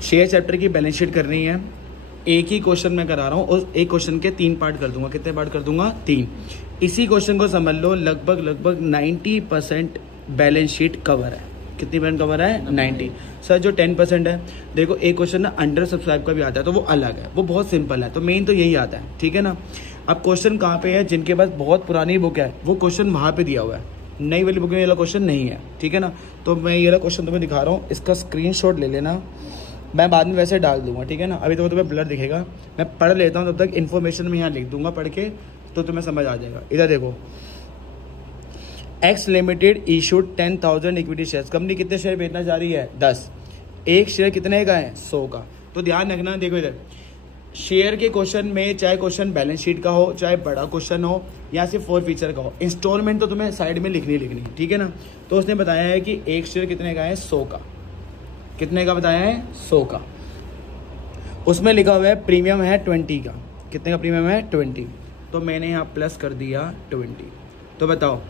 Share chapter की balance sheet करनी है। एक ही क्वेश्चन मैं करा रहा हूँ और एक क्वेश्चन के 3 पार्ट कर दूंगा। कितने पार्ट कर दूंगा? 3। इसी क्वेश्चन को समझ लो लगभग 90% बैलेंस शीट कवर है। कितनी परसेंट कवर है? 90। सर जो 10% है, देखो एक क्वेश्चन ना अंडर सब्सक्राइब का भी आता है तो वो अलग है, वो बहुत सिंपल है, तो मेन तो यही आता है, ठीक है ना। अब क्वेश्चन कहाँ पे है? जिनके पास बहुत पुरानी बुक है वो क्वेश्चन वहाँ पे दिया हुआ है, नई वाली बुक में ये वाला क्वेश्चन नहीं है, ठीक है ना। तो मैं ये वाला क्वेश्चन तुम्हें दिखा रहा हूँ, इसका स्क्रीनशॉट ले लेना, मैं बाद में वैसे डाल दूंगा, ठीक है ना। अभी तो तुम्हें ब्लर दिखेगा, मैं पढ़ लेता हूँ, तब तक इन्फॉर्मेशन में यहाँ लिख दूंगा पढ़ के, तो तुम्हें समझ आ जाएगा। इधर देखो, x limited issued 10,000 equity shares. Company कितने शेयर बेचना चाह रही है? 10। एक शेयर कितने का है? 100 का। तो ध्यान रखना, देखो इधर शेयर के क्वेश्चन में, चाहे क्वेश्चन बैलेंस शीट का हो, चाहे बड़ा क्वेश्चन हो, या सिर्फ 4 फीचर का हो, इंस्टॉलमेंट तो तुम्हें साइड में लिखनी, ठीक है ना। तो उसने बताया है कि एक शेयर कितने का है? 100 का। कितने का बताया है? 100 का। उसमें लिखा हुआ है प्रीमियम है 20 का। कितने का प्रीमियम है? 20। तो मैंने यहाँ प्लस कर दिया 20। तो बताओ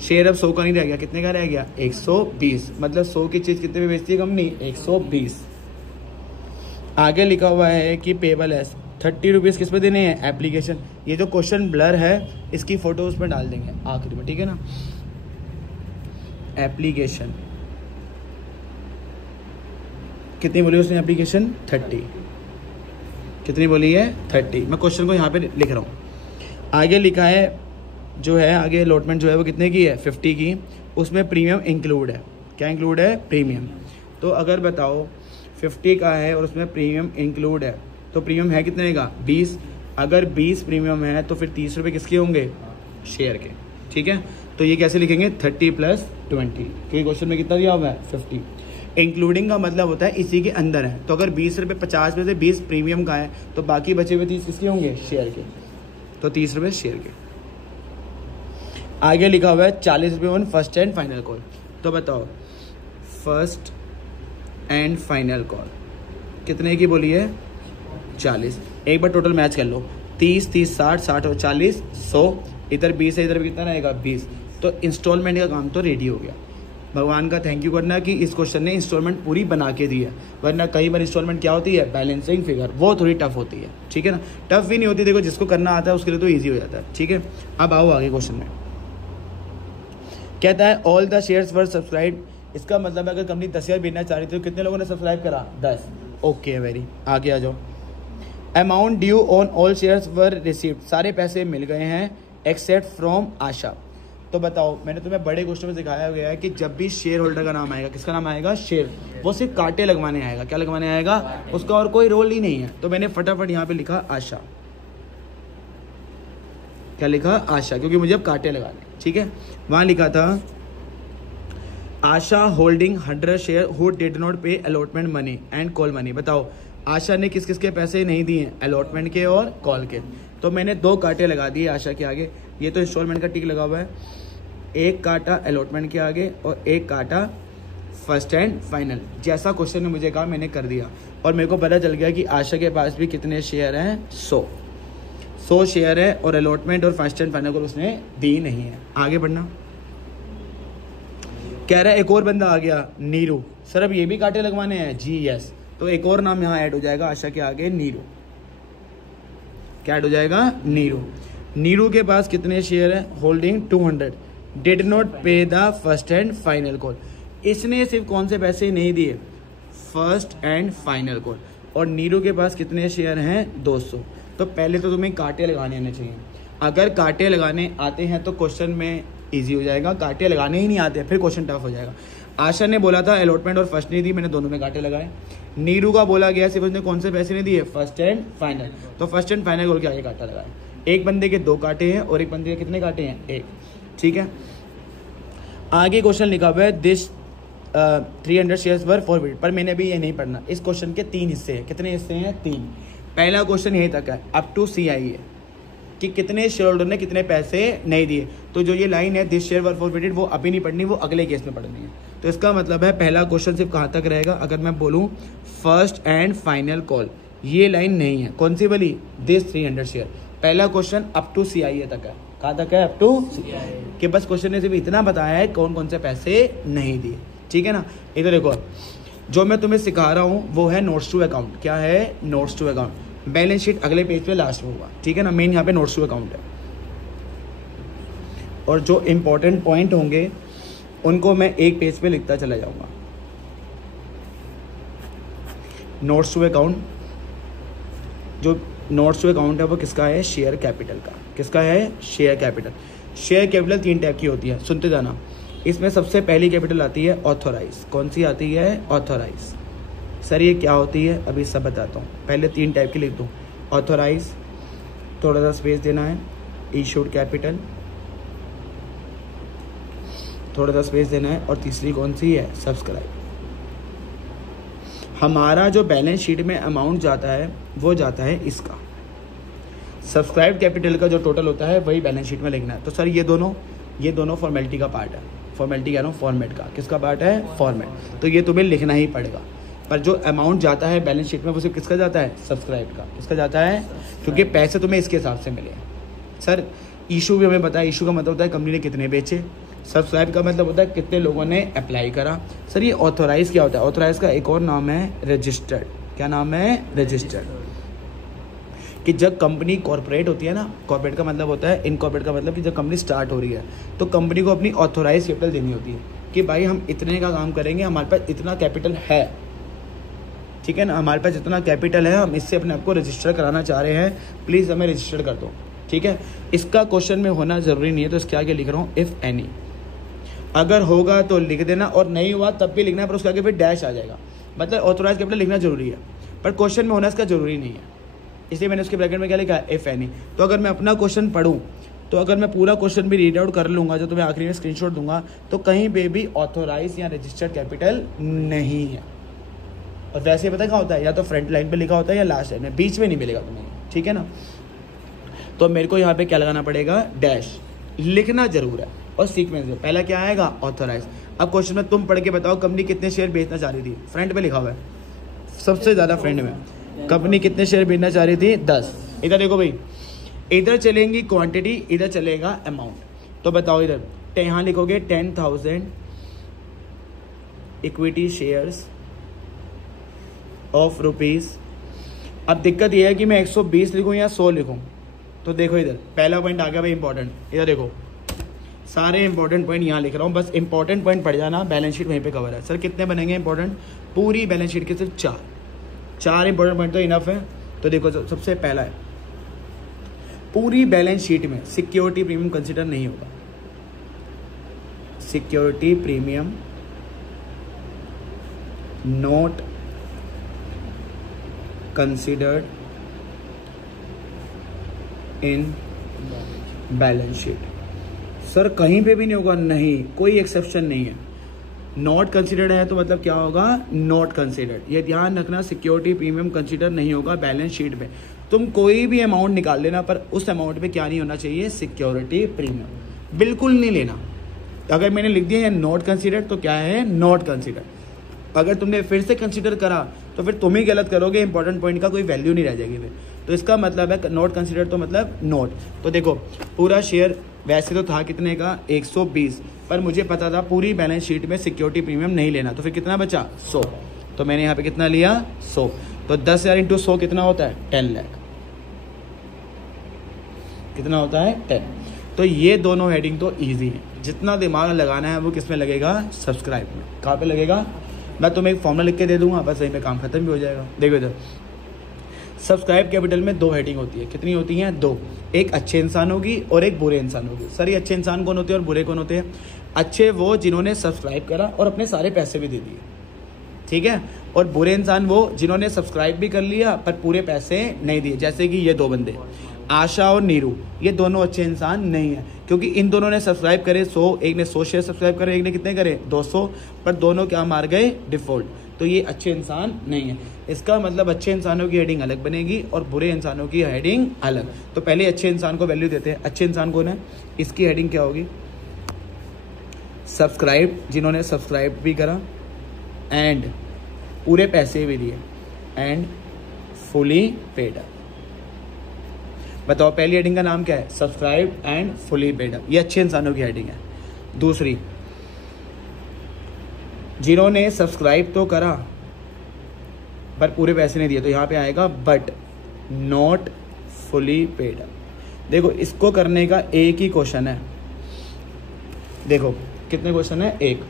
शेयर अब 100 का नहीं रह गया, कितने का रह गया? 120। मतलब 100 की चीज कितने में बेचती है कंपनी? 120। आगे लिखा हुआ है कि पेबल है 30 रुपीज़। किस पे देने हैं? एप्लीकेशन। ये जो क्वेश्चन ब्लर है इसकी फोटो उसमें डाल देंगे आखिरी में, ठीक है ना। एप्लीकेशन कितनी बोली उसने? एप्लीकेशन 30। कितनी बोली है? 30। मैं क्वेश्चन को यहाँ पे लिख रहा हूँ। आगे लिखा है जो है, आगे अलॉटमेंट जो है वो कितने की है? 50 की। उसमें प्रीमियम इंक्लूड है। क्या इंक्लूड है? प्रीमियम। तो अगर बताओ 50 का है और उसमें प्रीमियम इंक्लूड है, तो प्रीमियम है कितने का? 20। अगर 20 प्रीमियम है तो फिर 30 रुपये किसके होंगे? शेयर के, ठीक है। तो ये कैसे लिखेंगे? 30 + 20, क्योंकि क्वेश्चन में कितना दिया हुआ है? 50। इंक्लूडिंग का मतलब होता है इसी के अंदर है। तो अगर 20 रुपये 50 में से 20 प्रीमियम का है तो बाकी बचे हुए 30 किसके होंगे? शेयर के। तो 30 रुपये शेयर के। आगे लिखा हुआ है 40 रुपये on first and final call. तो बताओ फर्स्ट एंड फाइनल कॉल कितने की बोली है? 40। एक बार टोटल मैच कर लो, 30 30 60 60 और 40 100। इधर 20 है, इधर भी कितना रहेगा? 20। तो इंस्टॉलमेंट का काम तो रेडी हो गया। भगवान का थैंक यू करना कि इस क्वेश्चन ने इंस्टॉलमेंट पूरी बना के दी है, वरना कई बार इंस्टॉलमेंट क्या होती है? बैलेंसिंग फिगर, वो थोड़ी टफ होती है, ठीक है ना। टफ भी नहीं होती, देखो जिसको करना आता है उसके लिए तो ईजी हो जाता है, ठीक है। अब आओ आगे क्वेश्चन में। कहता है all the shares were subscribe. इसका मतलब है अगर कंपनी 10 शेयर बेचना चाह रही थी तो कितने लोगों ने सब्सक्राइब करा? 10। Okay very. आगे आ जाओ। Amount due on all shares were received. सारे पैसे मिल गए हैं एक्सेप्ट फ्रॉम आशा। तो बताओ, मैंने तुम्हें बड़े क्वेश्चन में सिखाया गया है कि जब भी शेयर होल्डर का नाम आएगा, किसका नाम आएगा? शेयर, वो सिर्फ कांटे लगवाने आएगा। क्या लगवाने आएगा? उसका और कोई रोल ही नहीं है। तो मैंने फटाफट यहाँ पे लिखा आशा। क्या लिखा? आशा, क्योंकि मुझे अब कांटे लगाने, ठीक है। वहां लिखा था Asha holding 100 share who did not pay allotment money and call money. बताओ आशा ने किस किस के पैसे नहीं दिए? अलॉटमेंट के और कॉल के। तो मैंने 2 कांटे लगा दिए आशा के आगे। ये तो इंस्टॉलमेंट का टिक लगा हुआ है। एक कांटा अलॉटमेंट के आगे और एक कांटा फर्स्ट एंड फाइनल। जैसा क्वेश्चन ने मुझे कहा मैंने कर दिया, और मेरे को पता चल गया कि आशा के पास भी कितने शेयर हैं? 100 शेयर है, और अलॉटमेंट और फर्स्ट एंड फाइनल को उसने दी नहीं है। आगे बढ़ना। कह रहा है एक और बंदा आ गया, नीरू। सर अब ये भी कांटे लगवाने हैं? जी यस। तो एक और नाम यहाँ ऐड हो जाएगा आशा के आगे, नीरू। क्या ऐड हो जाएगा? नीरू। नीरू के पास कितने शेयर है? होल्डिंग 200। डिड नॉट पे the first and final call. इसने सिर्फ कौन से पैसे नहीं दिए? First and final call. और नीरू के पास कितने शेयर हैं? 200। तो पहले तो तुम्हें कांटे लगाने आने चाहिए। अगर कांटे लगाने आते हैं तो क्वेश्चन में इजी हो जाएगा, कांटे लगाने ही नहीं आते फिर क्वेश्चन टफ हो जाएगा। आशा ने बोला था अलॉटमेंट और फर्स्ट नहीं दी, मैंने दोनों में कांटे लगाए। नीरू का बोला गया सिर्फ उसने कौन से पैसे नहीं दिए? First and final. तो फर्स्ट एंड फाइनल बोल के आगे कांटा लगाए। एक बंदे के 2 कांटे हैं और एक बंदे के कितने कांटे हैं? 1, ठीक है। आगे क्वेश्चन लिखा हुआ है दिस 300 शेयर्स वर फॉरवर्ड, पर मैंने भी ये नहीं पढ़ना। इस क्वेश्चन के 3 हिस्से हैं। कितने हिस्से हैं? 3। पहला क्वेश्चन यहीं तक है, अप टू सी आई है कि कितने शेयर होल्डर ने कितने पैसे नहीं दिए। तो जो ये लाइन है दिस शेयर वर फॉरवर्डेड, वो अभी नहीं पढ़नी, वो अगले केस में पढ़नी है। तो इसका मतलब है पहला क्वेश्चन सिर्फ कहाँ तक रहेगा? अगर मैं बोलूँ फर्स्ट एंड फाइनल कॉल, ये लाइन नहीं है। कौन सी वाली? This 300 share. पहला क्वेश्चन अप टू सी आई तक है। कहाँ तक है? अप टू सी आई। कि बस क्वेश्चन ने सिर्फ इतना बताया है कौन कौन से पैसे नहीं दिए, ठीक है ना। इधर देखो, जो मैं तुम्हें सिखा रहा हूँ वो है नोट्स टू अकाउंट। क्या है? Notes to account. Balance sheet अगले पेज पे लास्ट में होगा, ठीक है ना। मेन यहाँ पे नोट्स टू अकाउंट है, और जो इंपॉर्टेंट पॉइंट होंगे उनको मैं एक पेज पे लिखता चला जाऊंगा। नोट्स टू अकाउंट, जो नोट्स टू अकाउंट है वो किसका है? शेयर कैपिटल का। किसका है? Share capital. Share capital 3 type की होती है, सुनते जाना। इसमें सबसे पहली कैपिटल आती है ऑथोराइज। कौन सी आती है? ऑथोराइज। सर ये क्या होती है? अभी सब बताता हूँ, पहले 3 टाइप की लिख दूँ। ऑथोराइज, थोड़ा सा स्पेस देना है। इशूड कैपिटल, थोड़ा सा स्पेस देना है। और तीसरी कौन सी है? सब्सक्राइब। हमारा जो बैलेंस शीट में अमाउंट जाता है वो जाता है इसका। सब्सक्राइब कैपिटल का जो टोटल होता है वही बैलेंस शीट में लिखना है। तो सर ये दोनों फॉर्मेलिटी का पार्ट है। फॉर्मेलिटी कह रहा हूँ, फॉर्मेट का। किसका पार्ट है? फॉर्मेट। तो ये तुम्हें लिखना ही पड़ेगा। पर जो अमाउंट जाता है बैलेंस शीट में वो सिर्फ किसका जाता है? सब्सक्राइब का। किसका जाता है? क्योंकि पैसे तुम्हें इसके हिसाब से मिले। सर इशू भी हमें पता है। इशू का मतलब होता है कंपनी ने कितने बेचे। सब्सक्राइब का मतलब होता है कितने लोगों ने अप्लाई करा। सर ये ऑथोराइज क्या होता है? ऑथोराइज का एक और नाम है रजिस्टर्ड। क्या नाम है? रजिस्टर्ड। कि जब कंपनी कॉर्पोरेट होती है ना, कॉर्पोरेट का मतलब होता है, इनकॉर्पोरेट का मतलब कि जब कंपनी स्टार्ट हो रही है तो कंपनी को अपनी ऑथोराइज कैपिटल देनी होती है कि भाई हम इतने का काम करेंगे, हमारे पास इतना कैपिटल है, ठीक है ना, हमारे पास इतना कैपिटल है, हम इससे अपने आप को रजिस्टर कराना चाह रहे हैं, प्लीज़ हमें रजिस्टर कर दो, ठीक है। इसका क्वेश्चन में होना ज़रूरी नहीं है, तो इसके आगे लिख रहा हूँ इफ़ एनी। अगर होगा तो लिख देना, और नहीं हुआ तब भी लिखना है, पर उसके आगे फिर डैश आ जाएगा। मतलब ऑथोराइज कैपिटल लिखना जरूरी है, पर क्वेश्चन में होना इसका जरूरी नहीं है, इसलिए मैंने उसके ब्रैकेट में क्या लिखा है? If any. तो अगर मैं अपना क्वेश्चन पढ़ूँ, तो अगर मैं पूरा क्वेश्चन भी रीड आउट कर लूँगा, जो तुम्हें आखिरी में स्क्रीनशॉट दूंगा, तो कहीं पे भी ऑथोराइज या रजिस्टर्ड कैपिटल नहीं है। और वैसे ही पता क्या होता है, या तो फ्रंट लाइन पे लिखा होता है या लास्ट लाइन में, बीच में नहीं मिलेगा तुम्हें, ठीक है ना। तो मेरे को यहाँ पे क्या लगाना पड़ेगा? डैश। लिखना जरूर है और सीक्वेंस में। पहला क्या आएगा? ऑथोराइज। अब क्वेश्चन में तुम पढ़ के बताओ कंपनी कितने शेयर बेचना चाह रही थी। फ्रंट पे लिखा हुआ है सबसे ज़्यादा, फ्रंट में कंपनी कितने शेयर बेचना चाह रही थी? 10। इधर देखो भाई, इधर चलेंगी क्वांटिटी, इधर चलेगा अमाउंट। तो बताओ इधर यहाँ लिखोगे 10,000 इक्विटी शेयर्स ऑफ रुपीज़। अब दिक्कत यह है कि मैं 120 लिखूँ या 100 लिखूँ। तो देखो इधर पहला पॉइंट आ गया भाई इंपॉर्टेंट। इधर देखो सारे इंपॉर्टेंट पॉइंट यहाँ लिख रहा हूँ, बस इंपॉर्टेंट पॉइंट पढ़ जाना, बैलेंस शीट वहीं पे कवर है। सर कितने बनेंगे इंपॉर्टेंट? पूरी बैलेंस शीट के सिर्फ 4 इंपॉर्टेंट पॉइंट तो इनफ है। तो देखो सबसे पहला है, पूरी बैलेंस शीट में सिक्योरिटी प्रीमियम कंसिडर नहीं होगा। Security premium not considered in balance sheet. Sir कहीं पे भी नहीं होगा? नहीं, कोई एक्सेप्शन नहीं है। नॉट कंसिडर्ड है तो मतलब क्या होगा? Not considered. ये ध्यान रखना, सिक्योरिटी प्रीमियम कंसिडर नहीं होगा बैलेंस शीट में। तुम कोई भी अमाउंट निकाल लेना, पर उस अमाउंट पे क्या नहीं होना चाहिए? सिक्योरिटी प्रीमियम बिल्कुल नहीं लेना। अगर मैंने लिख दिया है नॉट कंसिडर्ड, तो क्या है? Not considered. अगर तुमने फिर से कंसिडर करा तो फिर तुम ही गलत करोगे, इंपॉर्टेंट पॉइंट का कोई वैल्यू नहीं रह जाएगी फिर। तो इसका मतलब है नॉट कंसिडर, तो मतलब नॉट। तो देखो पूरा शेयर वैसे तो था कितने का? 120, पर मुझे पता था पूरी बैलेंस शीट में सिक्योरिटी प्रीमियम नहीं लेना, तो फिर कितना बचा? 100। तो मैंने यहाँ पे कितना लिया? 100। तो 10,000 इंटू 100 कितना होता है? 10 लाख। कितना होता है? 10। तो ये दोनों हेडिंग तो ईजी है, जितना दिमाग लगाना है वो किस में लगेगा? सब्सक्राइब में। कहाँ पे लगेगा? मैं तुम्हें एक फॉर्मूला लिख के दे दूंगा, बस वहीं पे काम खत्म भी हो जाएगा। देखो इधर सब्सक्राइब कैपिटल में 2 हेडिंग होती है। कितनी होती हैं? 2। एक अच्छे इंसान होगी और एक बुरे इंसान होगी। सर ये अच्छे इंसान कौन होते हैं और बुरे कौन होते हैं? अच्छे वो जिन्होंने सब्सक्राइब करा और अपने सारे पैसे भी दे दिए, ठीक है। और बुरे इंसान वो जिन्होंने सब्सक्राइब भी कर लिया पर पूरे पैसे नहीं दिए। जैसे कि ये 2 बंदे, आशा और नीरू, ये दोनों अच्छे इंसान नहीं है, क्योंकि इन दोनों ने सब्सक्राइब करे 100, एक ने 100 शेयर सब्सक्राइब करे, एक ने कितने करे? 200, पर दोनों क्या मार गए? डिफॉल्ट। तो ये अच्छे इंसान नहीं है। इसका मतलब अच्छे इंसानों की हेडिंग अलग बनेगी और बुरे इंसानों की हेडिंग अलग। तो पहले अच्छे इंसान को वैल्यू देते हैं। अच्छे इंसान कौन है? इसकी हेडिंग क्या होगी? सब्सक्राइब, जिन्होंने सब्सक्राइब भी करा एंड पूरे पैसे भी दिए एंड फुली पेड अप। बताओ पहली हेडिंग का नाम क्या है? Subscribe and fully paid up. ये अच्छे इंसानों की हेडिंग है। दूसरी, जिन्होंने सब्सक्राइब तो करा पर पूरे पैसे नहीं दिए, तो यहाँ पे आएगा but not fully paid up. देखो इसको करने का एक ही क्वेश्चन है, देखो कितने क्वेश्चन है, एक।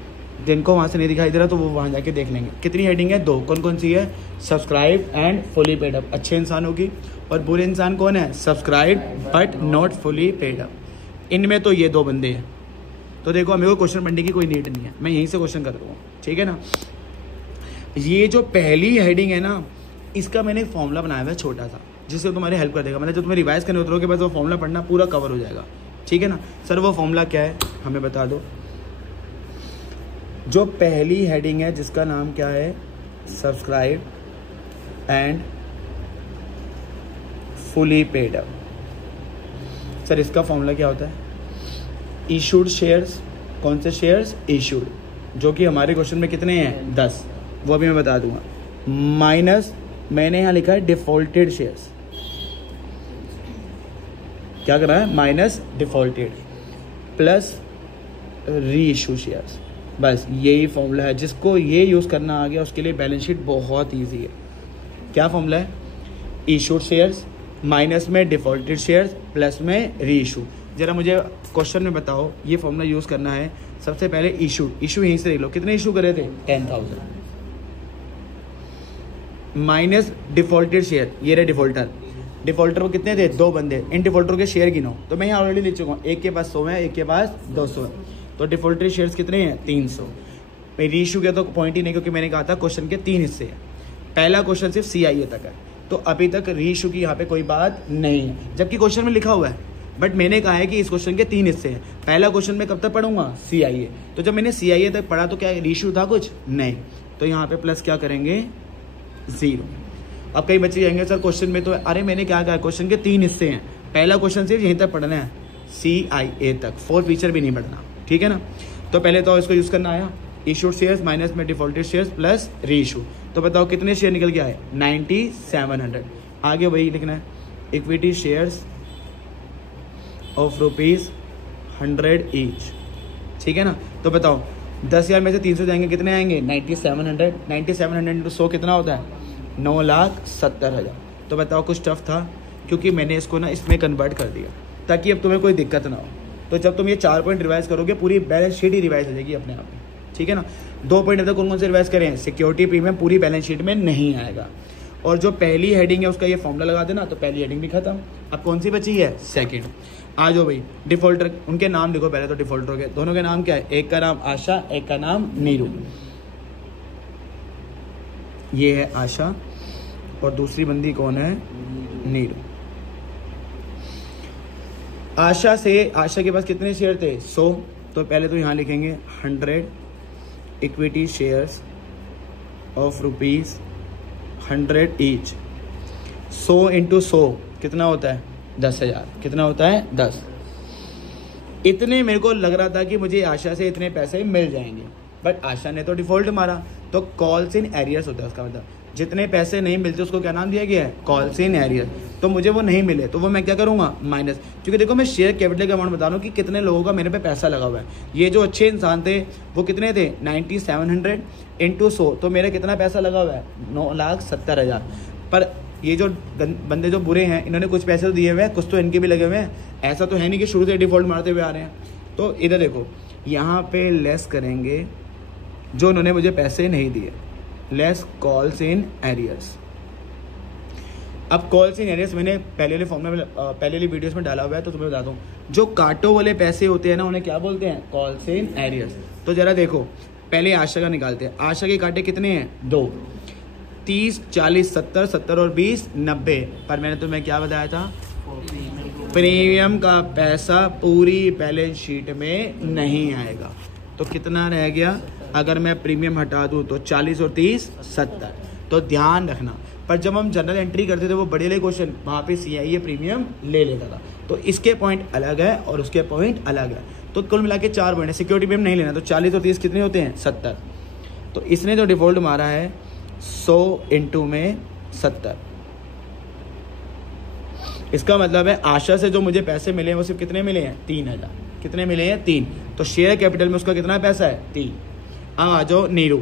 जिनको वहाँ से नहीं दिखाई दे रहा तो वो वहाँ जाके देख लेंगे। कितनी हेडिंग है, 2। कौन कौन सी है, subscribe and fully paid up. अच्छे इंसानों की, और बुरे इंसान कौन है, subscribe but not fully paid up. इनमें तो ये 2 बंदे हैं। तो देखो मेरे को क्वेश्चन पढ़ने की कोई नीड नहीं है, मैं यहीं से क्वेश्चन कर रहा हूँ, ठीक है ना। ये जो पहली हेडिंग है ना, इसका मैंने एक फॉर्मूला बनाया हुआ है छोटा सा, जिससे तुम्हारी हेल्प कर देगा। मतलब जब तुम्हें रिवाइज करने उतरोगे बस वो फॉर्मूला पढ़ना, पूरा कवर हो जाएगा, ठीक है ना। सर वो फॉर्मूला क्या है हमें बता दो। जो पहली हेडिंग है जिसका नाम क्या है, subscribe and fully paid up. Sir इसका फॉर्मूला क्या होता है, इशूड शेयर्स। कौन से शेयर्स, इशूड, जो कि हमारे क्वेश्चन में कितने हैं, 10, वो भी मैं बता दूंगा। माइनस मैंने यहाँ लिखा है डिफॉल्टेड शेयर्स, क्या करना है, माइनस डिफॉल्टेड प्लस री इशू शेयर्स। बस यही फॉर्मूला है, जिसको ये यूज़ करना आ गया उसके लिए बैलेंस शीट बहुत ईजी है। क्या फॉर्मूला है, इशूड शेयर्स माइनस में डिफॉल्टेड शेयर्स प्लस में री इशू। जरा मुझे क्वेश्चन में बताओ, ये फॉर्मूला यूज़ करना है। सबसे पहले इशू, इशू यहीं से देख लो, कितने इशू करे थे, 10,000 माइनस डिफॉल्टेड शेयर, ये रहे डिफॉल्टर। डिफॉल्टर को कितने थे, 2 बंदे। इन डिफॉल्टर के शेयर गिनो, तो मैं यहाँ ऑलरेडी लिख चुका हूँ, एक के पास 100 है, एक के पास 200 है। तो डिफॉल्टेड शेयर्स कितने हैं, 300। मेरी इशू के तो पॉइंट ही नहीं, क्योंकि मैंने कहा था क्वेश्चन के 3 हिस्से हैं। पहला क्वेश्चन सिर्फ CIA तक है, तो अभी तक री इशू की यहाँ पे कोई बात नहीं है, जबकि क्वेश्चन में लिखा हुआ है। बट मैंने कहा है कि इस क्वेश्चन के 3 हिस्से हैं। पहला क्वेश्चन मैं कब तक पढ़ूंगा, CIA। तो जब मैंने CIA तक पढ़ा तो क्या री इशू था कुछ, नहीं। तो यहाँ पे प्लस क्या करेंगे, 0। अब कई बच्चे कहेंगे सर क्वेश्चन में तो, अरे मैंने क्या कहा, क्वेश्चन के 3 हिस्से हैं, पहला क्वेश्चन सिर्फ यहीं तक पढ़ना है, CIA तक, 4 फीचर भी नहीं पढ़ना, ठीक है ना। तो पहले तो इसको यूज़ करना आया, इशूड शेयर्स माइनस में डिफॉल्टेड शेयर्स प्लस री इशू। तो बताओ कितने शेयर निकल के आए, 9700। आगे वही लिखना है, इक्विटी शेयर्स ऑफ ₹100 ईच, ठीक है ना। तो बताओ 10,000 में से 300 जाएंगे, कितने आएंगे, 9700। 9700 इंटू 100 कितना होता है, 9,70,000। तो बताओ कुछ टफ था, क्योंकि मैंने इसको ना इसमें कन्वर्ट कर दिया ताकि अब तुम्हें कोई दिक्कत ना हो। तो जब तुम ये 4 पॉइंट रिवाइज करोगे, पूरी बैलेंस शीट ही रिवाइज हो जाएगी अपने आप में, ठीक है ना। 2 पॉइंट अब तक कौन कौन से रिवाइज करें, सिक्योरिटी प्रीमियम पूरी बैलेंस शीट में नहीं आएगा। और जो पहली हेडिंग है उसका ये फॉर्मूला लगा देना, तो पहली हेडिंग भी खत्म। अब कौन सी बची है, सेकंड। आ जाओ भाई, डिफॉल्टर, उनके नाम लिखो पहले तो। डिफॉल्टर के दोनों के नाम क्या है, एक का नाम आशा, एक का नाम नीरू। ये है आशा और दूसरी बंदी कौन है, नीरू। आशा के पास कितने शेयर थे, 100। तो पहले तो यहाँ लिखेंगे 100 equity shares of ₹100 each. 100 into 100 कितना होता है, 10,000। कितना होता है, 10। इतने मेरे को लग रहा था कि मुझे आशा से इतने पैसे मिल जाएंगे, बट आशा ने तो डिफॉल्ट मारा। तो कॉल्स इन एरियर्स होता है उसका मतलब, जितने पैसे नहीं मिलते उसको क्या नाम दिया गया है, कॉल्स इन एरियर। तो मुझे वो नहीं मिले, तो वो मैं क्या करूँगा, माइनस। क्योंकि देखो मैं शेयर कैपिटल का अमाउंट बता रहा हूँ कि कितने लोगों का मेरे पे पैसा लगा हुआ है। ये जो अच्छे इंसान थे वो कितने थे, 9700 इंटू 100, तो मेरा कितना पैसा लगा हुआ है, 9,70,000। पर ये जो बंदे जो बुरे हैं, इन्होंने कुछ पैसे तो दिए हुए हैं, कुछ तो इनके भी लगे हुए हैं। ऐसा तो है नहीं कि शुरू से डिफॉल्ट मारते हुए आ रहे हैं। तो इधर देखो, यहाँ पे लेस करेंगे जो उन्होंने मुझे पैसे नहीं दिए, लेस कॉल्स इन एरियर्स। अब कॉल्स इन एरियर्स मैंने पहले वाले फॉर्म में, पहले वाली वीडियोस में डाला हुआ है, तो तुम्हें बताता हूँ। जो काटो वाले पैसे होते हैं ना, उन्हें क्या बोलते हैं, कॉल्स इन एरियर्स। तो जरा देखो, पहले आशा का निकालते हैं। आशा के काटे कितने हैं, 2, 30, 40, 70, 70 और 20, 90। पर मैंने तुम्हें क्या बताया था, प्रीमियम का पैसा पूरी बैलेंस शीट में नहीं आएगा। तो कितना रह गया, अगर मैं प्रीमियम हटा दूं तो 40 और 30, 70। तो ध्यान रखना, पर जब हम जनरल एंट्री करते थे वो बड़े वाले क्वेश्चन, वहाँ पे CIA प्रीमियम ले लेता था। तो इसके पॉइंट अलग है और उसके पॉइंट अलग है। तो कुल मिला के 4 पॉइंट है। सिक्योरिटी प्रीमियम नहीं लेना, तो 40 और 30 कितने होते हैं, 70। तो इसने जो डिफॉल्ट मारा है 100 इंटू में 70, इसका मतलब है आशा से जो मुझे पैसे मिले हैं वो सिर्फ कितने मिले हैं, 3,000। कितने मिले हैं, 3। तो शेयर कैपिटल में उसका कितना पैसा है, 3। अब आ जाओ नीरू।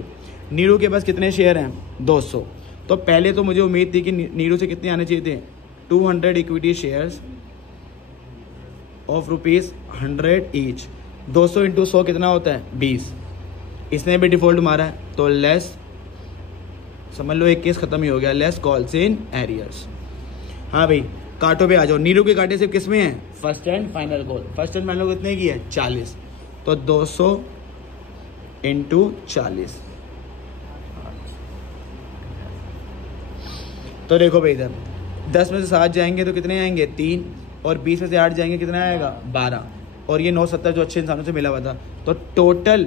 नीरू के पास कितने शेयर हैं, 200। तो पहले तो मुझे उम्मीद थी कि नीरू से कितने आने चाहिए थे, 200 इक्विटी शेयर्स ऑफ ₹100 ईच। 200 × 100 कितना होता है, 20। इसने भी डिफॉल्ट मारा है, तो लेस, समझ लो एक केस खत्म ही हो गया, लेस कॉल्स इन एरियर्स। हाँ भाई काटो पे आ जाओ। नीरू के कांटे सिर्फ किस में है, first and final call. First and final कितने की है, 40। तो 200 × 40। तो देखो भाई इधर 10 में से 7 जाएंगे तो कितने आएंगे, 3, और 20 में से 8 जाएंगे कितना आएगा, 12, और ये 970 जो अच्छे इंसानों से मिला हुआ था। तो टोटल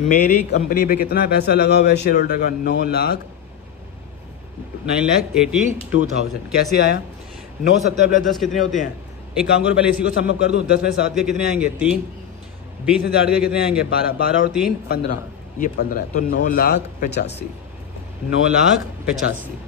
मेरी कंपनी पे कितना पैसा लगा हुआ है शेयर होल्डर का, 9,82,000। कैसे आया, 970 + 10 कितने होते हैं, एक काम करो पहले इसी को सम अप कर दूं। 10 में 7 के कितने आएंगे, 3, 20 में से 8 के कितने आएंगे, 12, 12 और 3 15, ये 15 है। तो 9,85,000।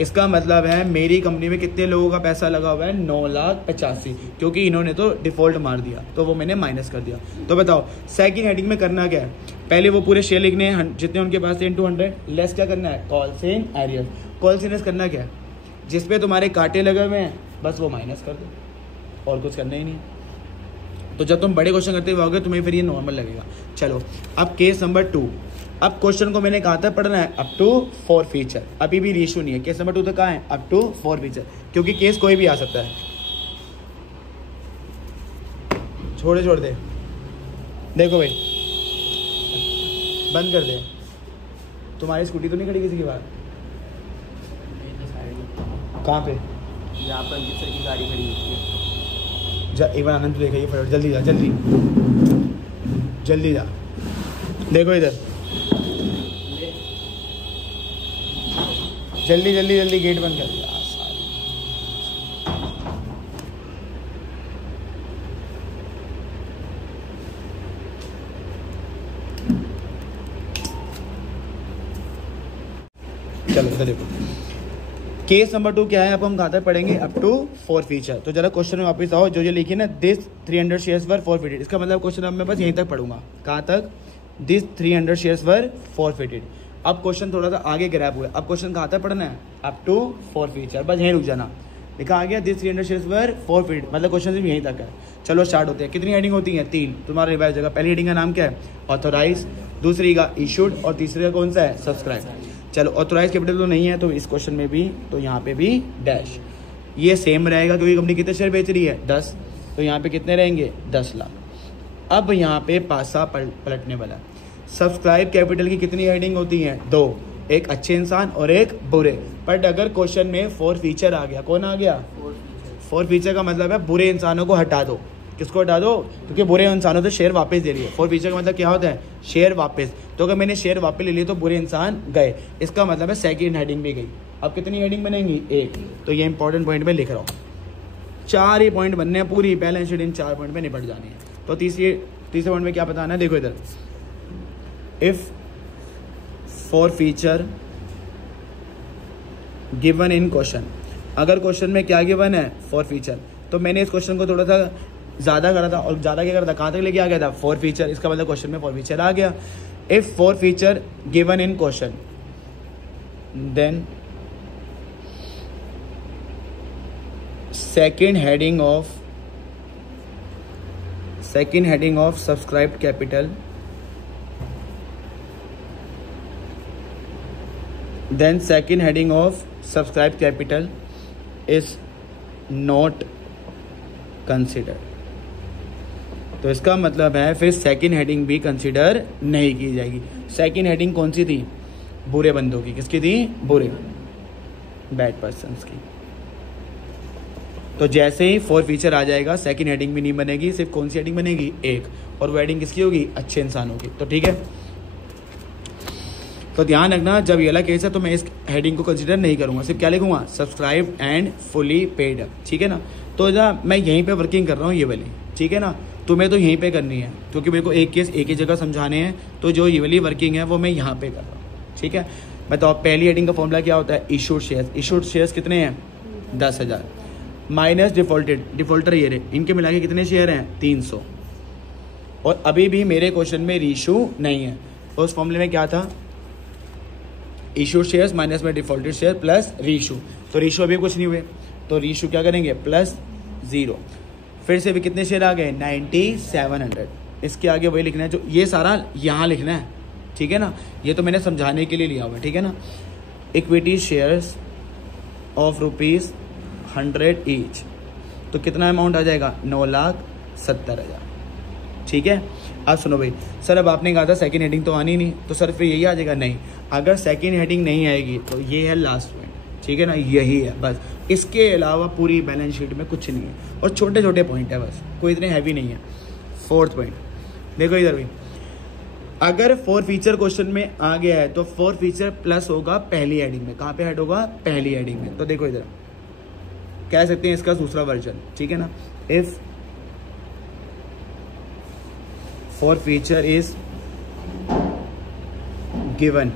इसका मतलब है मेरी कंपनी में कितने लोगों का पैसा लगा हुआ है, 9,85,000, क्योंकि इन्होंने तो डिफॉल्ट मार दिया तो वो मैंने माइनस कर दिया। तो बताओ सेकंड हेडिंग में करना क्या है, पहले वो पूरे शेयर लिखने हैं जितने उनके पास थे × 100, लेस क्या करना है, calls in arrears. Calls in करना क्या है, जिसपे तुम्हारे कांटे लगे हुए हैं बस वो माइनस कर दो, और कुछ करना ही नहीं। तो जब तुम बड़े क्वेश्चन करते हुए तुम्हें फिर ये नॉर्मल लगेगा। चलो अब केस नंबर 2। अब क्वेश्चन को मैंने कहा था पढ़ना है अप टू 4 फीचर, अभी भी रेशियो नहीं है। केस नंबर 2 तक कहाँ है, अप टू 4 फीचर, क्योंकि केस कोई भी आ सकता है। छोड़ दे, देखो भाई बंद कर दे। तुम्हारी स्कूटी तो नहीं खड़ी किसी के बाहर, कहाँ पे, यहाँ पर अंकित सर की गाड़ी खड़ी होती है। जा एक बार आनंद देखा, ये फटाफट जल्दी जा, जल्दी जा। देखो इधर जल्दी गेट बंद कर दिया। चलो इधर देखो, केस नंबर 2 क्या है, अब हम कहाँ तक पढ़ेंगे, अप टू 4 फीचर। तो जरा क्वेश्चन में वापस आओ, जो लिखी ना दिस 300 शेयर्स वर फॉरफिटेड, इसका मतलब क्वेश्चन अब मैं बस यहीं तक पढ़ूंगा। कहाँ तक, दिस 300 शेयर्स वर फॉरफिटेड। अब क्वेश्चन थोड़ा सा आगे ग्रैब हुआ, अब क्वेश्चन कहाँ तक पढ़ना है, अप टू 4 फीचर, बस यहीं रुक जाना। लिखा आ गया दिस 300 शेयर्स वर फॉरफिटेड, मतलब क्वेश्चन सिर्फ यहीं तक है। चलो स्टार्ट होते हैं। कितनी हेडिंग होती है, 3। तुम्हारा रिवाइज होगा। पहली हेडिंग का नाम क्या है, ऑथोराइज, दूसरी का इशूड, और तीसरी का कौन सा है, सब्सक्राइब। चलो ऑथोराइज कैपिटल तो नहीं है, तो इस क्वेश्चन में भी, तो यहाँ पे भी डैश, ये सेम रहेगा क्योंकि कंपनी कितने शेयर बेच रही है, 10, तो यहाँ पे कितने रहेंगे, 10 लाख। अब यहाँ पे पासा पलटने वाला। सब्सक्राइब कैपिटल की कितनी हेडिंग होती है, 2, एक अच्छे इंसान और एक बुरे। बट अगर क्वेश्चन में 4 फीचर आ गया, कौन आ गया, 4 फीचर का मतलब है बुरे इंसानों को हटा दो। किसको हटा दो, क्योंकि बुरे इंसानों से शेयर वापस दे रही है। 4 फीचर का मतलब क्या होता है, शेयर वापस। तो अगर मैंने शेयर वापस ले लिए तो बुरे इंसान गए, इसका मतलब है सेकंड हेडिंग भी गई। अब कितनी हेडिंग बनेंगी, 1। तो ये इंपॉर्टेंट पॉइंट में लिख रहा हूँ, 4 ही पॉइंट बनने हैं, पूरी बैलेंस शीट इन 4 पॉइंट में निपट जानी है। तो तीसरे पॉइंट में क्या बताना है, देखो इधर, if 4 feature given in question, अगर क्वेश्चन में क्या गिवन है, 4 फीचर, तो मैंने इस क्वेश्चन को थोड़ा सा ज़्यादा करा था, और ज़्यादा क्या करा था, कहाँ तक लेके आ गया था, 4 फीचर। इसका मतलब क्वेश्चन में 4 फीचर आ गया। If 4 feature given in question, then second heading of subscribed capital, then second heading of subscribed capital is not considered। तो इसका मतलब है फिर सेकंड हेडिंग भी कंसिडर नहीं की जाएगी। सेकंड हेडिंग कौन सी थी, बुरे बंदों की। किसकी थी, बुरे, बैड पर्सन्स की। तो जैसे ही 4 फीचर आ जाएगा, सेकंड हेडिंग भी नहीं बनेगी, सिर्फ कौन सी हेडिंग बनेगी, 1, और वो हेडिंग किसकी होगी, अच्छे इंसानों की। तो ठीक है, तो ध्यान रखना, जब ये वाला केस है तो मैं इस हेडिंग को कंसीडर नहीं करूंगा, सिर्फ क्या लिखूंगा, subscribe and fully paid up. ठीक है ना, तो मैं यहीं पे वर्किंग कर रहा हूँ ये वाली, ठीक है ना, तुम्हें तो यहीं पे करनी है, क्योंकि मेरे को एक केस एक ही जगह समझाने हैं, तो जो ये वाली वर्किंग है वो मैं यहाँ पे कर रहा हूँ। ठीक है, बताओ पहली हेडिंग का फॉर्मूला क्या होता है, इशूड शेयर्स। इशूड शेयर्स कितने हैं, 10,000 माइनस डिफॉल्टर ये रहे, इनके मिला के कितने शेयर हैं, 300। और अभी भी मेरे क्वेश्चन में रीशू नहीं है, तो उस फॉर्मूले में क्या था, इशू शेयर्स माइनस में डिफॉल्टेड शेयर प्लस रीशू, तो रीशू अभी कुछ नहीं हुए, तो रीशू क्या करेंगे प्लस 0। फिर से भी कितने शेयर आ गए 9700। इसके आगे वही लिखना है जो ये सारा यहाँ लिखना है, ठीक है ना, ये तो मैंने समझाने के लिए लिया हुआ है, ठीक है ना। इक्विटी शेयर्स ऑफ ₹100 ईच, तो कितना अमाउंट आ जाएगा 9,70,000, ठीक है। अब सुनो भाई, सर अब आपने कहा था सेकंड हेडिंग तो आनी नहीं, तो सर फिर यही आ जाएगा, नहीं, अगर सेकंड हेडिंग नहीं आएगी तो ये है लास्ट पॉइंट, ठीक है ना, यही है बस, इसके अलावा पूरी बैलेंस शीट में कुछ नहीं है, और छोटे छोटे पॉइंट है बस, कोई इतने हैवी नहीं है। फोर्थ पॉइंट देखो इधर भी, अगर फोर फीचर क्वेश्चन में आ गया है तो फोर फीचर प्लस होगा पहली हेडिंग में, कहाँ पे ऐड होगा पहली हेडिंग में, तो देखो इधर कह सकते हैं इसका दूसरा वर्जन, ठीक है ना। If four feature is given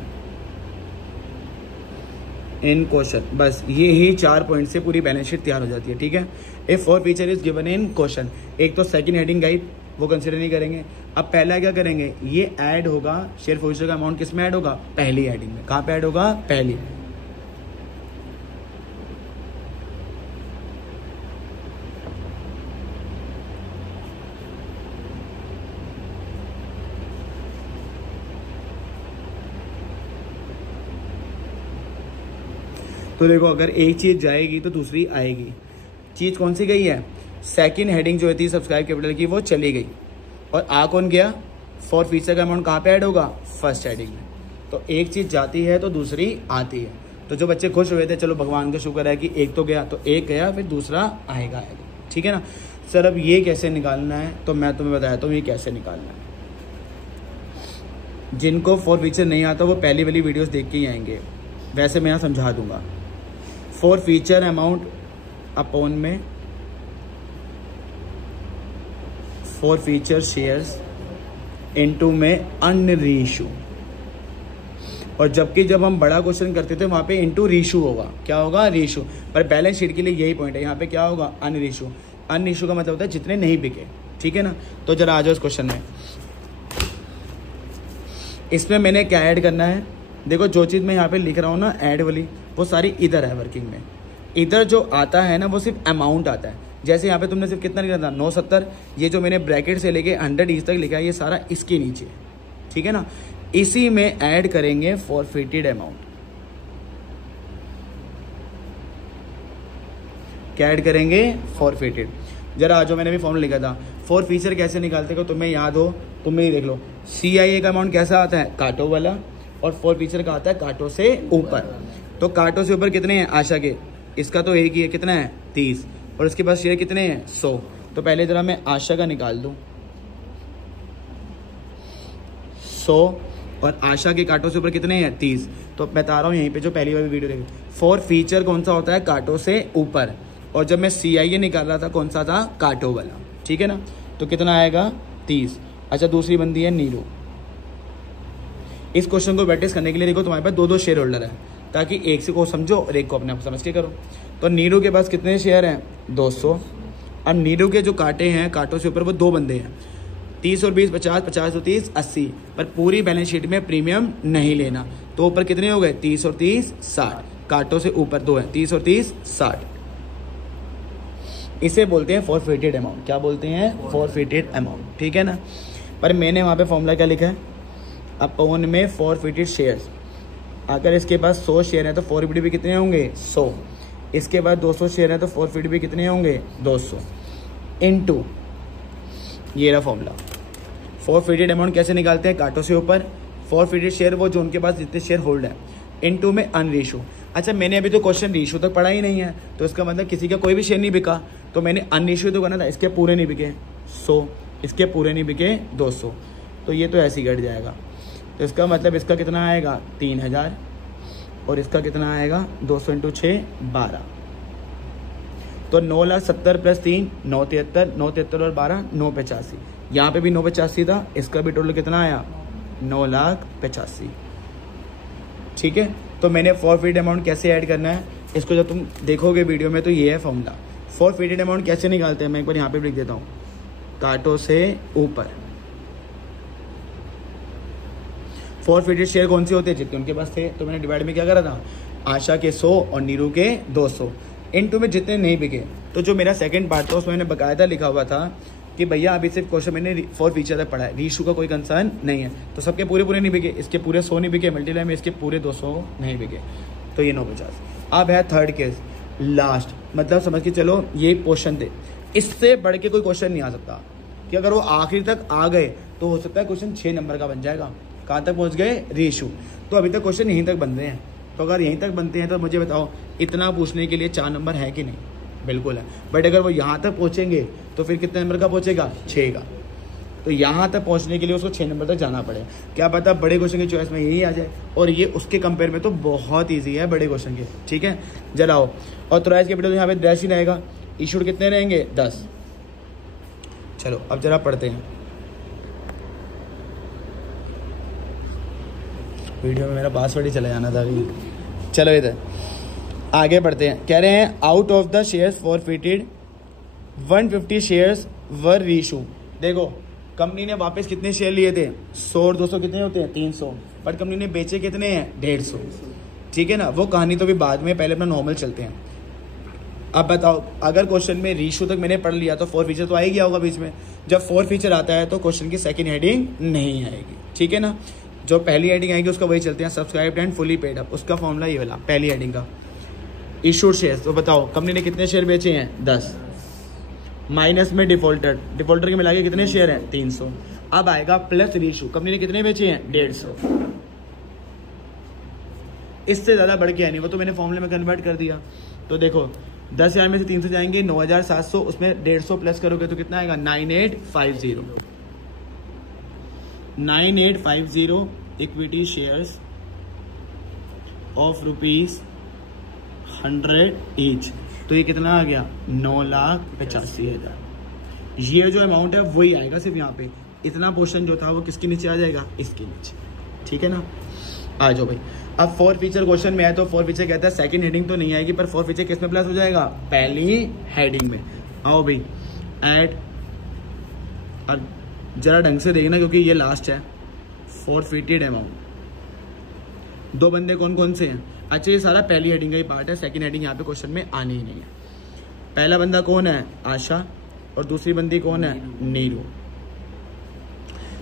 in question, बस ये ही 4 पॉइंट से पूरी बैलेंस शीट तैयार हो जाती है, ठीक है। If four feature is given in question, एक तो सेकंड हेडिंग गई, वो कंसिडर नहीं करेंगे। अब पहला क्या करेंगे, ये ऐड होगा शेयर फ्यूचर का अमाउंट, किस में ऐड होगा पहली हेडिंग में, कहाँ पे ऐड होगा पहली। तो देखो अगर एक चीज जाएगी तो दूसरी आएगी, चीज कौन सी गई है, सेकंड हेडिंग जो थी सब्सक्राइब कैपिटल की वो चली गई, और आ कौन गया, फोर फीचर का अमाउंट कहाँ पे ऐड होगा फर्स्ट हेडिंग में। तो एक चीज जाती है तो दूसरी आती है, तो जो बच्चे खुश हुए थे चलो भगवान का शुक्र है कि एक तो गया, तो एक गया फिर दूसरा आएगा, ठीक है ना। सर अब ये कैसे निकालना है, तो मैं तुम्हें बताया तो ये कैसे निकालना है। जिनको फोर फीचर नहीं आता वो पहली वाली वीडियोस देख के ही आएंगे, वैसे मैं यहाँ समझा दूंगा। फोर फीचर अमाउंट अपॉन में फोर फीचर शेयर्स इनटू में अनरीशू, और जबकि जब हम बड़ा क्वेश्चन करते थे वहां पे इनटू रीशू होगा, क्या होगा रीशू, पर बैलेंस शीट के लिए यही पॉइंट है, यहाँ पे क्या होगा अनरीशू। अनरीशू का मतलब होता है जितने नहीं बिके, ठीक है ना। तो जरा आ जाओ इस क्वेश्चन में, इसमें मैंने क्या ऐड करना है, देखो जो चीज़ मैं यहाँ पे लिख रहा हूँ ना ऐड वाली, वो सारी इधर है वर्किंग में। इधर जो आता है ना वो सिर्फ अमाउंट आता है, जैसे यहाँ पे तुमने सिर्फ कितना लिखा था 970, ये जो मैंने ब्रैकेट से लेके 100 ईच तक लिखा है ये सारा इसके नीचे है, ठीक है ना। इसी में ऐड करेंगे फॉरफिटेड अमाउंट, क्या ऐड करेंगे फॉरफिटेड। जरा जो मैंने भी फॉर्मूला लिखा था, फोर फीचर कैसे निकालते हो तुम्हें याद हो, तुम ही देख लो। CIA का अमाउंट कैसा आता है काटो वाला, और फोर फीचर का आता है काटो से ऊपर। तो काटो से ऊपर कितने हैं आशा के, इसका तो एक ही है, कितना है 30, और इसके पास शेयर कितने हैं 100। तो पहले जरा मैं आशा का निकाल दूं, 100 और आशा के काटो से ऊपर कितने हैं 30। तो मैं बता रहा हूँ यहीं पे जो पहली वाली वीडियो देखी, फोर फीचर कौन सा होता है काटो से ऊपर, और जब मैं CIA निकाल रहा था कौन सा था काटो वाला, ठीक है ना। तो कितना आएगा 30। अच्छा दूसरी बंदी है नीरू। इस क्वेश्चन को प्रैक्टिस करने के लिए देखो तुम्हारे पास दो शेयर होल्डर है, ताकि एक से को समझो और एक को अपने आप समझ के करो। तो नीरू के पास कितने शेयर हैं 200, और नीरू के जो काटे हैं काटो से ऊपर वो दो बंदे हैं, 30 और 20 50, 50 और 30 80, पर पूरी बैलेंस शीट में प्रीमियम नहीं लेना। तो ऊपर कितने हो गए 30 और 30 60, काटो से ऊपर दो है 30 और 30 60। इसे बोलते हैं फॉरफिटेड अमाउंट, क्या बोलते हैं फॉरफिटेड अमाउंट, ठीक है ना। पर मैंने वहाँ पे फॉर्मूला क्या लिखा है, अपॉन में फॉरफिटेड शेयर्स। अगर इसके पास 100 शेयर है तो फॉरफिटेड भी कितने होंगे 100, इसके बाद 200 शेयर है तो फॉरफिटेड भी कितने होंगे 200, इनटू ये रहा फॉर्मूला। फॉरफिटेड अमाउंट कैसे निकालते हैं काटो से ऊपर, फॉरफिटेड शेयर वो जो उनके पास जितने शेयर होल्ड है, इनटू में अनरेशो। अच्छा मैंने अभी तो क्वेश्चन रेशो तक पढ़ा ही नहीं है, तो इसका मतलब किसी का कोई भी शेयर नहीं बिका, तो मैंने अनरेशो तो करना था, इसके पूरे नहीं बिके 100, इसके पूरे नहीं बिके 200, तो ये तो ऐसे ही घट जाएगा। तो इसका मतलब इसका कितना आएगा 3000, और इसका कितना आएगा 200 × 6 12। तो 9,70,000 प्लस 3 973, 973 और 12 985, यहाँ पे भी 985 था, इसका भी टोटल कितना आया 9,85,000, ठीक है। तो मैंने फॉरफिटेड अमाउंट कैसे ऐड करना है, इसको जब तुम देखोगे वीडियो में तो ये है फॉर्मूला। फॉरफिटेड अमाउंट कैसे निकालते हैं मैं एक बार यहाँ पे लिख देता हूँ, काटो से ऊपर फॉरफिटेड शेयर कौन से होते हैं, जितने उनके पास थे। तो मैंने डिवाइड में क्या करा था, आशा के 100 और नीरू के 200 इनटू में जितने नहीं बिके। तो जो मेरा सेकंड पार्ट था उसमें मैंने बकायदा लिखा हुआ था कि भैया अभी सिर्फ क्वेश्चन मैंने फॉर फीचर तक पढ़ा है, रीशू का कोई कंसर्न नहीं है। तो सबके पूरे पूरे नहीं बिके, इसके पूरे 100 नहीं बिके, मल्टीप्लाई में इसके पूरे 200 नहीं बिके, तो ये 950। अब है थर्ड केस लास्ट, मतलब समझ के चलो ये क्वेश्चन थे, इससे बढ़ के कोई क्वेश्चन नहीं आ सकता कि अगर वो आखिरी तक आ गए तो हो सकता है क्वेश्चन 6 नंबर का बन जाएगा। कहाँ तक पहुँच गए, रीशू। तो अभी तक क्वेश्चन यहीं तक बन रहे हैं, तो अगर यहीं तक बनते हैं तो मुझे बताओ इतना पूछने के लिए 4 नंबर है कि नहीं, बिल्कुल है। बट अगर वो यहाँ तक पहुँचेंगे तो फिर कितने नंबर का पहुँचेगा, 6 का। तो यहाँ तक पहुँचने के लिए उसको 6 नंबर तक जाना पड़ेगा। क्या पता बड़े क्वेश्चन की चॉइस में यही आ जाए, और ये उसके कंपेयर में तो बहुत ईजी है बड़े क्वेश्चन के, ठीक है। जलाओ ऑथराइज कैपिटल यहाँ पे डैश ही रहेगा, इशूड कितने रहेंगे 10। चलो अब जरा पढ़ते हैं, वीडियो में मेरा पासवर्ड ही चला जाना था अभी। चलो इधर आगे बढ़ते हैं। कह रहे हैं out of the shares forfeited 150 shares were reissue. देखो कंपनी ने वापस कितने शेयर लिए थे, 100 और 200 कितने होते हैं, 300। बट कंपनी ने बेचे कितने हैं, 150, ठीक है ना। वो कहानी तो भी बाद में, पहले अपना नॉर्मल चलते हैं। अब बताओ अगर क्वेश्चन में रीशू तक मैंने पढ़ लिया तो फॉर फीचर तो आ ही गया होगा बीच में। जब फॉर फीचर आता है तो क्वेश्चन की सेकंड हेडिंग नहीं आएगी, ठीक है ना। जो पहली हेडिंग आएगी उसका वही चलते हैं, subscribed and fully paid up, उसका फॉर्मूला ये वाला पहली हेडिंग का। इशूड शेयर्स, तो बताओ कंपनी ने कितने शेयर बेचे हैं, 10, माइनस में डिफॉल्टर, डिफॉल्टर के मिला के कितने शेयर हैं, 300। अब आएगा प्लस रीशू, कंपनी ने कितने बेचे हैं, 150। इससे ज्यादा बढ़ के है नहीं, वो तो मैंने फॉर्मूले में कन्वर्ट कर दिया। तो देखो 10,000 में से 300 जाएंगे, 9,700, उसमें 150 प्लस करोगे तो कितना आएगा, 9850। 9850 इक्विटी शेयर्स ऑफ ₹100 ईच। तो ये कितना आ गया, 9,85,000। ये जो अमाउंट है वही आएगा सिर्फ यहाँ पे। इतना पोर्शन जो था वो किसके नीचे आ जाएगा, इसके नीचे, ठीक है ना। आ जाओ भाई। अब फॉर फीचर क्वेश्चन में है तो फॉर फीचर कहता है सेकंड हेडिंग तो नहीं आएगी, पर फॉर फीचर किस में प्लस हो जाएगा, पहली हेडिंग में। आओ भाई ऐड, और जरा ढंग से देखना क्योंकि ये लास्ट है। फॉरफिटेड अमाउंट, 2 बंदे कौन कौन से हैं, अच्छा ये सारा पहली हेडिंग का ही पार्ट है, सेकंड हेडिंग यहाँ पे क्वेश्चन में आनी ही नहीं है। पहला बंदा कौन है, आशा, और दूसरी बंदी कौन है, नीरू।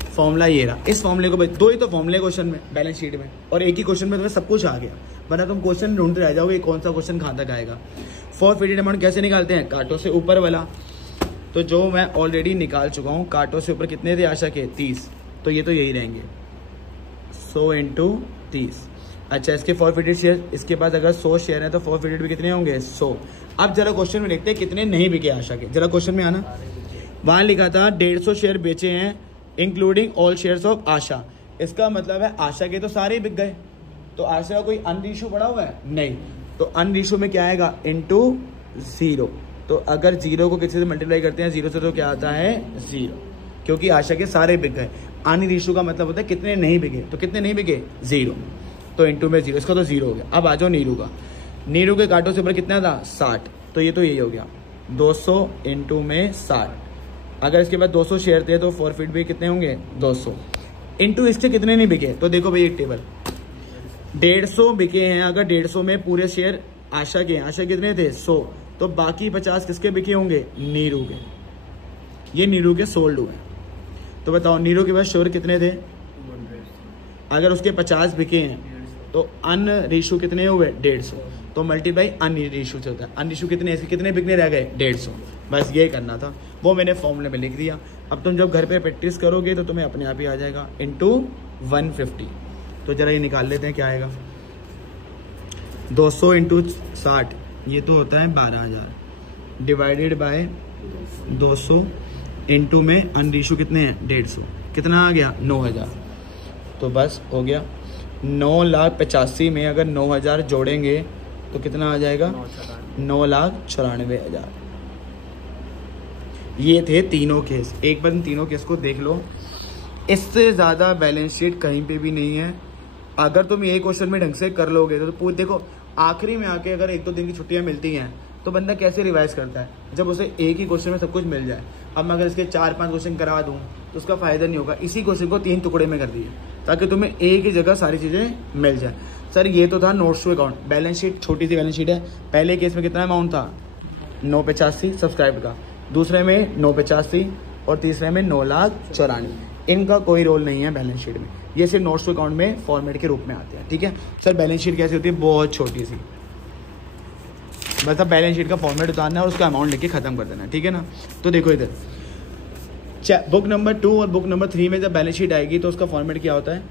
फॉर्मूला ये रहा, इस फॉर्मूले को 2 ही तो फॉर्मूले क्वेश्चन में, बैलेंस शीट में, और एक ही क्वेश्चन में तुम्हें सब कुछ आ गया, वरना तुम क्वेश्चन ढूंढते रह जाओगे कौन सा क्वेश्चन कहाँ तक आएगा। फॉरफिटेड अमाउंट कैसे निकालते हैं, कांटों से ऊपर वाला, तो जो मैं ऑलरेडी निकाल चुका हूँ। कांटों से ऊपर कितने थे आशा के, 30, तो ये तो यही रहेंगे 100 × 30। अच्छा इसके फॉरफिटेड शेयर, इसके पास अगर 100 शेयर है तो फॉरफिटेड भी कितने होंगे, 100। अब जरा क्वेश्चन में लिखते हैं कितने नहीं बिके आशा के, जरा क्वेश्चन में आना। वहाँ लिखा था 150 शेयर बेचे हैं इंक्लूडिंग ऑल शेयर्स ऑफ आशा। इसका मतलब है आशा के तो सारे बिक गए, तो आशा का कोई अनरीशू पड़ा हुआ है, नहीं। तो अनरीशू में क्या आएगा, × 0। तो अगर 0 को किसी से मल्टीप्लाई करते हैं 0 से तो क्या आता है, 0, क्योंकि आशा के सारे बिक गए। अनरीशू का मतलब होता है कितने नहीं बिके, तो कितने नहीं बिके, 0, तो इंटू में 0, इसका तो 0 हो गया। अब आ जाओ नीरू का, नीरू के कांटों से ऊपर कितना था, 60, तो ये तो यही हो गया 200 इंटू में 60। अगर इसके बाद 200 शेयर थे तो फॉरफिट भी कितने होंगे, 200 इंटू इसके कितने नहीं बिके। तो देखो भाई एक टेबल, 150 बिके हैं, अगर 150 में पूरे शेयर आशा के, आशा कितने थे 100, तो बाकी 50 किसके बिके होंगे, नीरू के। ये नीरू के सोल्ड हुए। तो बताओ नीरू के पास शेयर कितने थे, अगर उसके 50 बिके हैं तो अन रेशो कितने हुए, 150, तो मल्टीप्लाई अन रेशो से होता है। अन रेशो कितने, इसके कितने बिकने रह गए, 150। बस ये करना था, वो मैंने फॉर्मूले में लिख दिया। अब तुम जब घर पे प्रैक्टिस करोगे तो तुम्हें अपने आप ही आ जाएगा, इंटू 150। तो जरा ये निकाल लेते हैं क्या आएगा, 200 इंटू 60, ये तो होता है 12,000, डिवाइडेड बाय 200 इंटू में अन रेशो कितने हैं, 150, कितना आ गया, 9,000। तो बस हो गया। 9,85,000 में अगर 9,000 जोड़ेंगे तो कितना आ जाएगा, 9,94,000। ये थे तीनों केस। एक बार इन तीनों केस को देख लो, इससे ज़्यादा बैलेंस शीट कहीं पे भी नहीं है। अगर तुम ये क्वेश्चन में ढंग से कर लोगे तो पूछ देखो, आखिरी में आके अगर 1-2 दिन की छुट्टियां मिलती हैं तो बंदा कैसे रिवाइज करता है, जब उसे एक ही क्वेश्चन में सब कुछ मिल जाए। अब मैं अगर इसके 4-5 क्वेश्चन करा दूं तो उसका फायदा नहीं होगा। इसी क्वेश्चन को 3 टुकड़े में कर दिए, ताकि तुम्हें एक ही जगह सारी चीज़ें मिल जाए। सर ये तो था notes to account. Balance sheet छोटी सी बैलेंस शीट है। पहले केस में कितना अमाउंट था 985 सब्सक्राइब का, दूसरे में 985 और तीसरे में 9,94,000। इनका कोई रोल नहीं है बैलेंस शीट में, ये सिर्फ नोट्स टू अकाउंट में फॉर्मेट के रूप में आते हैं। ठीक है सर, बैलेंस शीट कैसी होती है? बहुत छोटी सी, बस अब बैलेंस शीट का फॉर्मेट उतारना है और उसका अमाउंट लेके खत्म कर देना है। ठीक है ना। तो देखो इधर बुक नंबर 2 और बुक नंबर 3 में जब बैलेंस शीट आएगी तो उसका फॉर्मेट क्या होता है?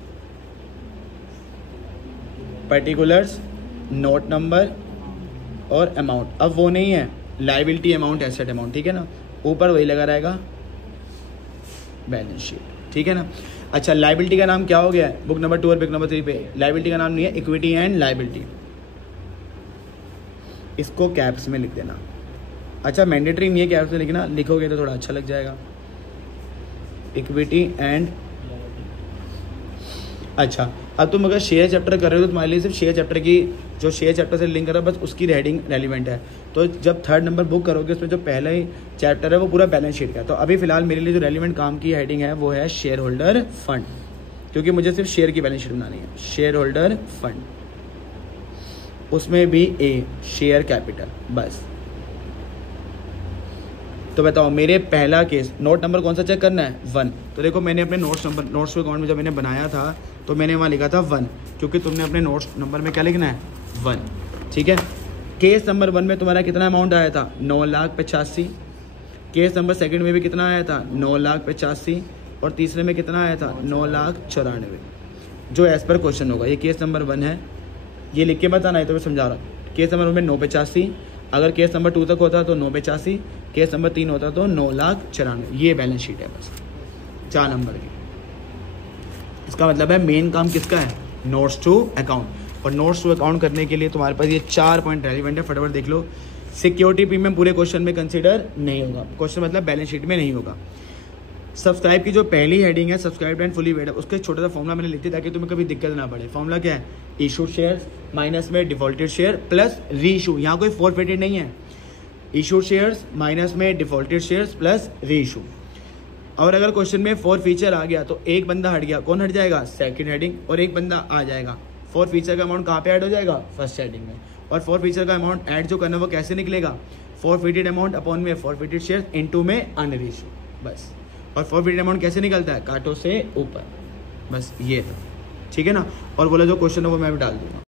पर्टिकुलर्स, नोट नंबर और अमाउंट। अब वो नहीं है लायबिलिटी अमाउंट, एसेट अमाउंट। ठीक है ना, ऊपर वही लगा रहेगा बैलेंस शीट। ठीक है ना। अच्छा, लायबिलिटी का नाम क्या हो गया है बुक नंबर 2 और बुक नंबर 3 पे? लायबिलिटी का नाम नहीं है, इक्विटी एंड लायबिलिटी। इसको कैप्स में लिख देना। अच्छा, मैंडेटरी नहीं है कैप्स में लिखना, लिखोगे तो थोड़ा अच्छा लग जाएगा। इक्विटी एंड, अच्छा अब तुम अगर शेयर चैप्टर कर रहे हो तो तुम्हारे लिए सिर्फ शेयर चैप्टर की, जो शेयर चैप्टर से लिंक कर रहा है बस उसकी हेडिंग रेलिवेंट है। तो जब 3rd नंबर बुक करोगे उसमें जो पहला ही चैप्टर है वो पूरा बैलेंस शीट का है। तो अभी फिलहाल मेरे लिए जो रेलिवेंट काम की हेडिंग है वो है शेयर होल्डर फंड, क्योंकि मुझे सिर्फ शेयर की बैलेंस शीट बनानी है। शेयर होल्डर फंड, उसमें भी ए शेयर कैपिटल, बस। तो बताओ मेरे पहला केस, नोट नंबर कौन सा चेक करना है? 1। तो देखो मैंने अपने नोट्स टू अकाउंट में जब मैंने बनाया था तो मैंने वहाँ लिखा था 1, क्योंकि तुमने अपने नोट्स नंबर में क्या लिखना है? 1। ठीक है। केस नंबर 1 में तुम्हारा कितना अमाउंट आया था? 9,85,000। केस नंबर 2 में भी कितना आया था? 9,85,000। और तीसरे में कितना आया था? 9,94,000, जो एज पर क्वेश्चन होगा। ये केस नंबर 1 है, ये लिख के बताना है तो मैं समझा रहा हूँ। केस नंबर 1 में 9,85,000, अगर केस नंबर 2 तक होता तो 9,85,000, केस नंबर 3 होता तो 9,94,000। ये बैलेंस शीट है बस 4 नंबर की। इसका मतलब है मेन काम किसका है? Notes to account. और नोट्स टू अकाउंट करने के लिए तुम्हारे पास ये 4 पॉइंट रेलिवेंट है, फटाफट देख लो। सिक्योरिटी प्रीमियम पूरे क्वेश्चन में कंसीडर नहीं होगा, क्वेश्चन मतलब बैलेंस शीट में नहीं होगा। सब्सक्राइब की जो पहली हेडिंग है सब्सक्राइब एंड फुली वेड, उसके छोटा सा फॉर्मुला मैंने लिख दिया ताकि तुम्हें कभी दिक्कत ना पड़े। फॉर्मुला क्या है? इशूड शेयर माइनस में डिफॉल्टेड शेयर प्लस री इशू। यहाँ कोई फॉरफिटेड नहीं है। इशूड शेयर्स माइनस में डिफॉल्टेड शेयर्स प्लस री इशू। और अगर क्वेश्चन में 4 फीचर आ गया तो एक बंदा हट गया, कौन हट जाएगा? सेकंड हेडिंग, और एक बंदा आ जाएगा। 4 फीचर का अमाउंट कहाँ पे ऐड हो जाएगा? फर्स्ट हेडिंग में। और 4 फीचर का अमाउंट ऐड जो करना है वो कैसे निकलेगा? फॉरफिटेड अमाउंट अपॉन में फॉरफिटेड शेयर इनटू में अनरीइशू, बस। और फॉरफिटेड अमाउंट कैसे निकलता है? काटो से ऊपर, बस ये था। ठीक है ना। और बोला जो क्वेश्चन है वो मैं भी डाल दूंगा।